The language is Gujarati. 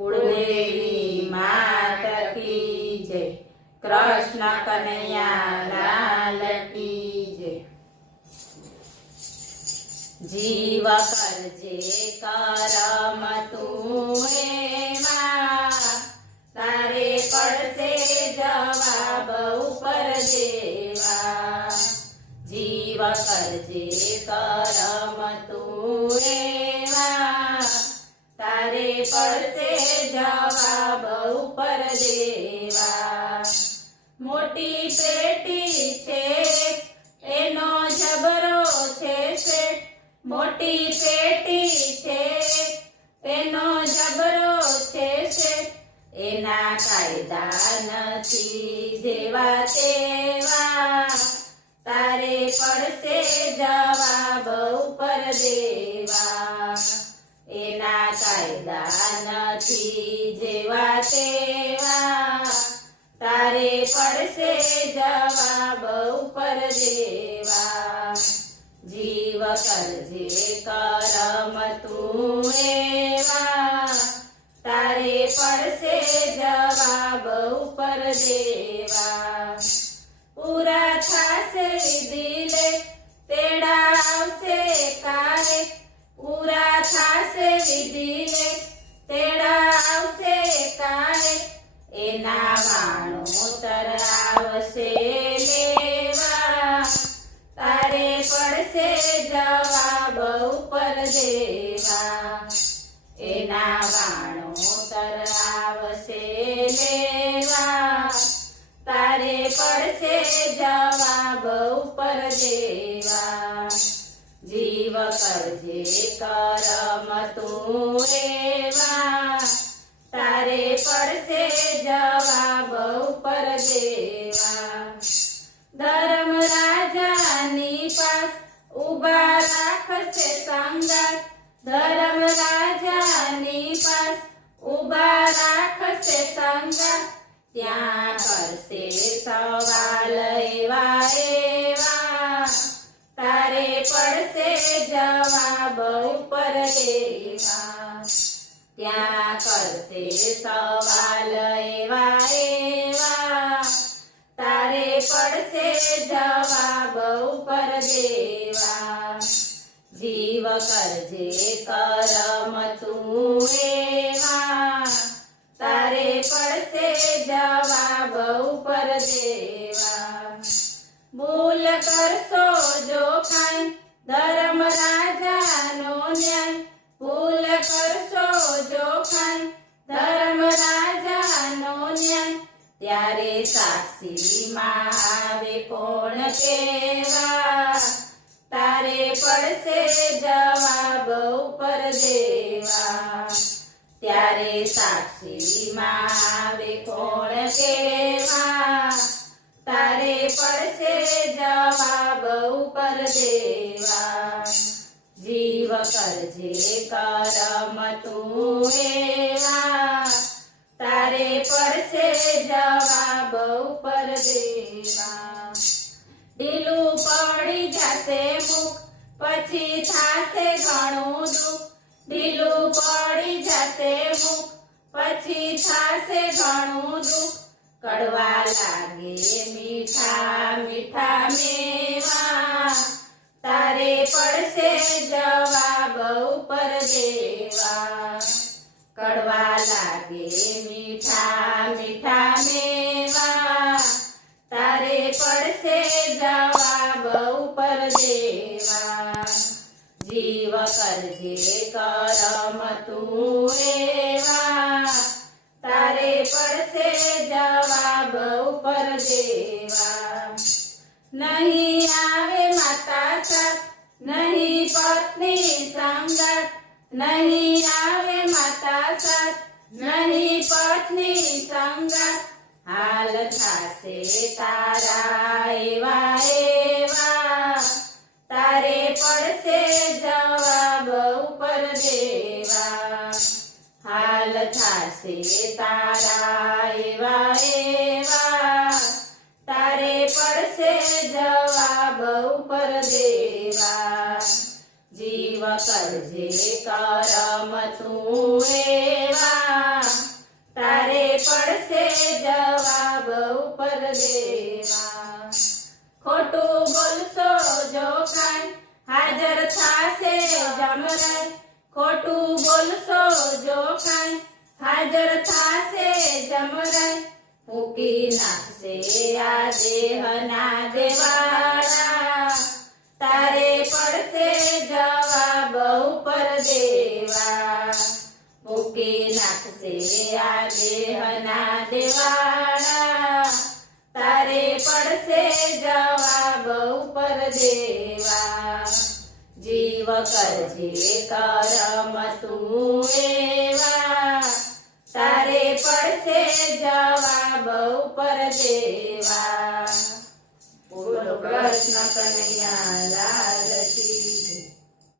કુળદેવી માત કી જય, કૃષ્ણ કનૈયા લાલ કી જય। જીવ કરજે કરમ તું એમાં, તારે પડશે જવાબ ઉપર દેવા। જીવ કરજે કરમ તું એમાં, તારે પડશે જવાબ ઉપર દેવા। મોટી પેટી છે એનો જબરો છે શેઠ, મોટી પેટી છે એનો જબરો છે શેઠ, એના કાયદા નથી જેવા તેવા, તારે પડશે જવાબ ઉપર દેવા। એના કાયદા નથી જેવા તેવા, તારે પડશે જવાબ ઉપર દેવા। જીવ કરજે કરમ તું એવા, તારે પડશે જવાબ ઉપર દેવા। પૂરા થાશે વિધિ તેડા આવશે કાલે, પૂરા થાશે વિધિ તેડા આવશે કાલે, એના વાણોતર આવશે લેવા, તારે પડશે જવાબ ઉપર દેવા। એના વાણોતર આવશે લેવા, તારે પડશે જવાબ ઉપર દેવા। જીવ કરજે કરમ તું એવા, તારે પડશે જવાબ ઉપર દેવા। ધર્મ રાજાની પાસ ઉભા રાખશે સંગાત, ધર્મ રાજાની પાસ ઉભા રાખશે સંગાત, ત્યાં કરશે સવાલ એવા એવા, તારે પડશે જવાબ ઉપર દેવા। ત્યાં કરશે સવાલ એવા એવા, તારે પડશે જવાબ ઉપર દેવા। જીવ કરજે કરમ તું એવા, તારે પડશે જવાબ ઉપર દેવા। ભૂલ કરશો જો ખાઈ ધર્મ રાજાનો ન્યાય, ભૂલ કરશો જો ખાઈ ધર્મ રાજાનો ન્યાય, ત્યારે સાક્ષીમાં આવે કોણ કેવા, તારે પડશે જવાબ ઉપર દેવા। ત્યારે સાક્ષીમાં આવે કોણ કેવા, તારે પડશે જવાબ ઉપર દેવા। જીવ કરજે કરમ તું એવા, તારે પડશે જવાબ ઉપર દેવા। ઢીલું પડી જશે મુખ પછી થાશે ઘણું દુઃખ, ઢીલું પડી જશે મુખ પછી થાશે ઘણું દુઃખ, કડવા લાગે મીઠા મીઠા મેવા, તારે પડશે જવાબ ઉપર દેવા। કડવા લાગે મીઠા મીઠા મેવા, તારે પડશે જવાબ ઉપર દેવા। જીવ કરજે કરમ તું એવા, તારે પડશે જવાબ ઉપર દેવા। નહીં આવે માતા સાથ, નહીં પત્ની સંગાત, નહીં આવે માતા સાથ, નહીં પત્ની સંગાત, હાલ થાશે તારા એવા એવા, તારે પડશે જવાબ ઉપર દેવા। હાલ થાશે તારા એવા એવા, તારે પડશે જવાબ ઉપર દેવા। જીવ કરજે કરમ તું એવા તારે પડશે જવાબ ઉપર દેવા ખોટું બોલશો જો કાંઈ હાજર થાશે જમરાય ખોટું બોલશો જો કાંઈ હાજર થાશે જમરાય મૂકી નાખશે આ દેહના દેવાળા તારે પડશે જવાબ ઉપર દેવા મૂકી નાખશે આ દેહના દેવાળા તારે પડશે જવાબ ઉપર દેવા જીવ કરજે કરમ તું એવા તારે પડશે જવાબ ઉપર દેવા બોલો કૃષ્ણ કનૈયા લાલ કી